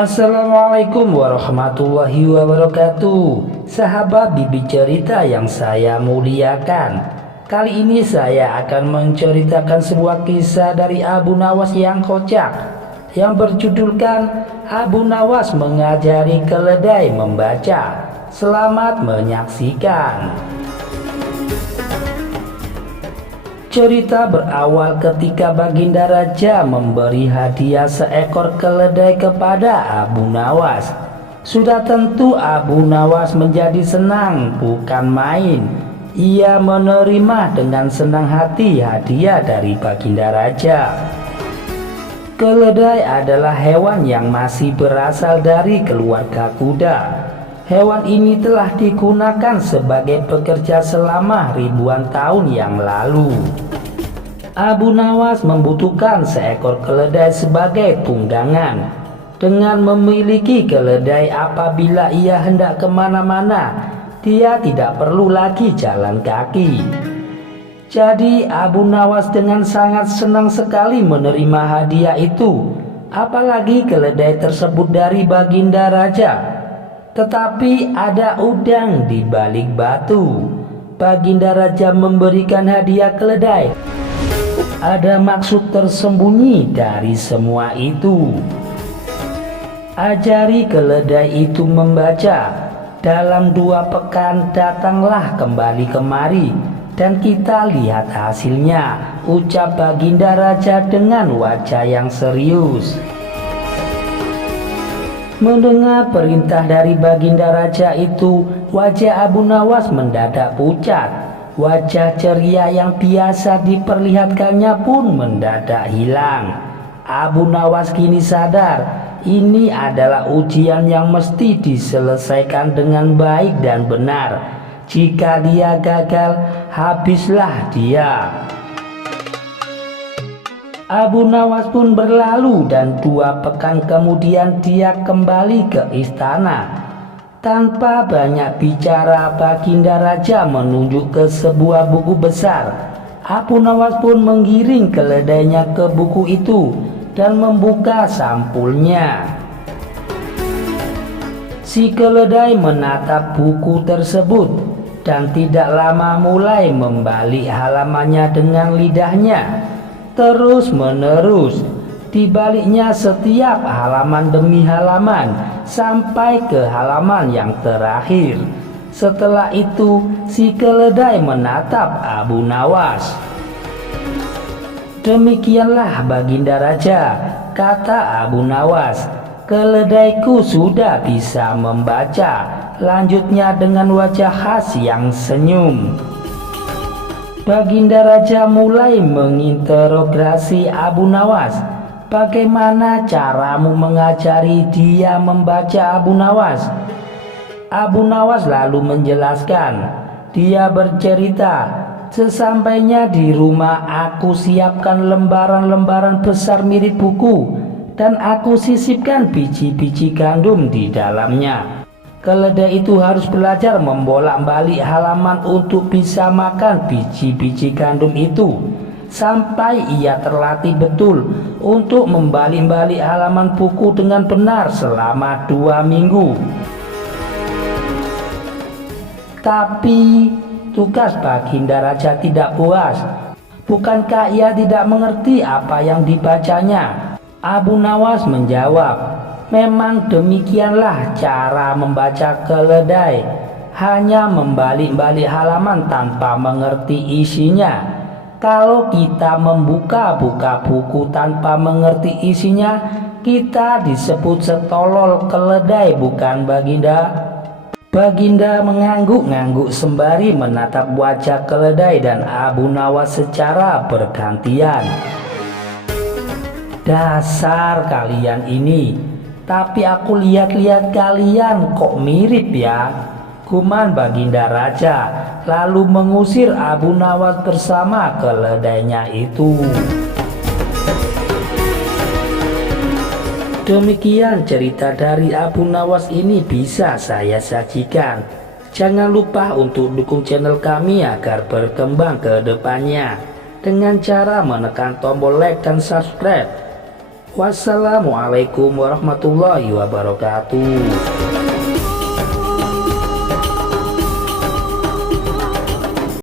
Assalamualaikum warahmatullahi wabarakatuh. Sahabat Bibi Cerita yang saya muliakan, kali ini saya akan menceritakan sebuah kisah dari Abu Nawas yang kocak, yang berjudulkan Abu Nawas mengajari keledai membaca. Selamat menyaksikan. Cerita berawal ketika Baginda Raja memberi hadiah seekor keledai kepada Abu Nawas. Sudah tentu Abu Nawas menjadi senang, bukan main. Ia menerima dengan senang hati hadiah dari Baginda Raja. Keledai adalah hewan yang masih berasal dari keluarga kuda. Hewan ini telah digunakan sebagai pekerja selama ribuan tahun yang lalu. Abu Nawas membutuhkan seekor keledai sebagai tunggangan. Dengan memiliki keledai, apabila ia hendak kemana-mana, dia tidak perlu lagi jalan kaki. Jadi Abu Nawas dengan sangat senang sekali menerima hadiah itu, apalagi keledai tersebut dari Baginda Raja. Tetapi ada udang di balik batu. Baginda Raja memberikan hadiah keledai. Ada maksud tersembunyi dari semua itu. Ajari keledai itu membaca. Dalam 2 pekan datanglah kembali kemari, dan kita lihat hasilnya, ucap Baginda Raja dengan wajah yang serius. Mendengar perintah dari Baginda Raja itu, wajah Abu Nawas mendadak pucat. Wajah ceria yang biasa diperlihatkannya pun mendadak hilang. Abu Nawas kini sadar, ini adalah ujian yang mesti diselesaikan dengan baik dan benar. Jika dia gagal, habislah dia. Abu Nawas pun berlalu dan 2 pekan kemudian dia kembali ke istana. Tanpa banyak bicara, Baginda Raja menunjuk ke sebuah buku besar. Abu Nawas pun menggiring keledainya ke buku itu dan membuka sampulnya. Si keledai menatap buku tersebut dan tidak lama mulai membalik halamannya dengan lidahnya. Terus menerus, dibaliknya setiap halaman demi halaman sampai ke halaman yang terakhir. Setelah itu si keledai menatap Abu Nawas. Demikianlah Baginda Raja, kata Abu Nawas, keledaiku sudah bisa membaca. Lanjutnya dengan wajah khas yang senyum. Baginda Raja mulai menginterogasi Abu Nawas. Bagaimana caramu mengajari dia membaca, Abu Nawas? Abu Nawas lalu menjelaskan. Dia bercerita, sesampainya di rumah aku siapkan lembaran-lembaran besar mirip buku dan aku sisipkan biji-biji gandum di dalamnya. Keledai itu harus belajar membolak-balik halaman untuk bisa makan biji-biji gandum itu, sampai ia terlatih betul untuk membalik-balik halaman buku dengan benar selama 2 minggu. Tapi tugas Baginda Raja tidak puas. Bukankah ia tidak mengerti apa yang dibacanya? Abu Nawas menjawab, memang demikianlah cara membaca keledai, hanya membalik-balik halaman tanpa mengerti isinya. Kalau kita membuka-buka buku tanpa mengerti isinya, kita disebut setolol keledai, bukan Baginda? Baginda mengangguk-ngangguk sembari menatap wajah keledai dan Abu Nawas secara bergantian. Dasar kalian ini, tapi aku lihat-lihat kalian kok mirip ya, kuman Baginda Raja, lalu mengusir Abu Nawas bersama keledainya itu. Demikian cerita dari Abu Nawas ini bisa saya sajikan. Jangan lupa untuk dukung channel kami agar berkembang ke depannya dengan cara menekan tombol like dan subscribe. Wassalamualaikum warahmatullahi wabarakatuh.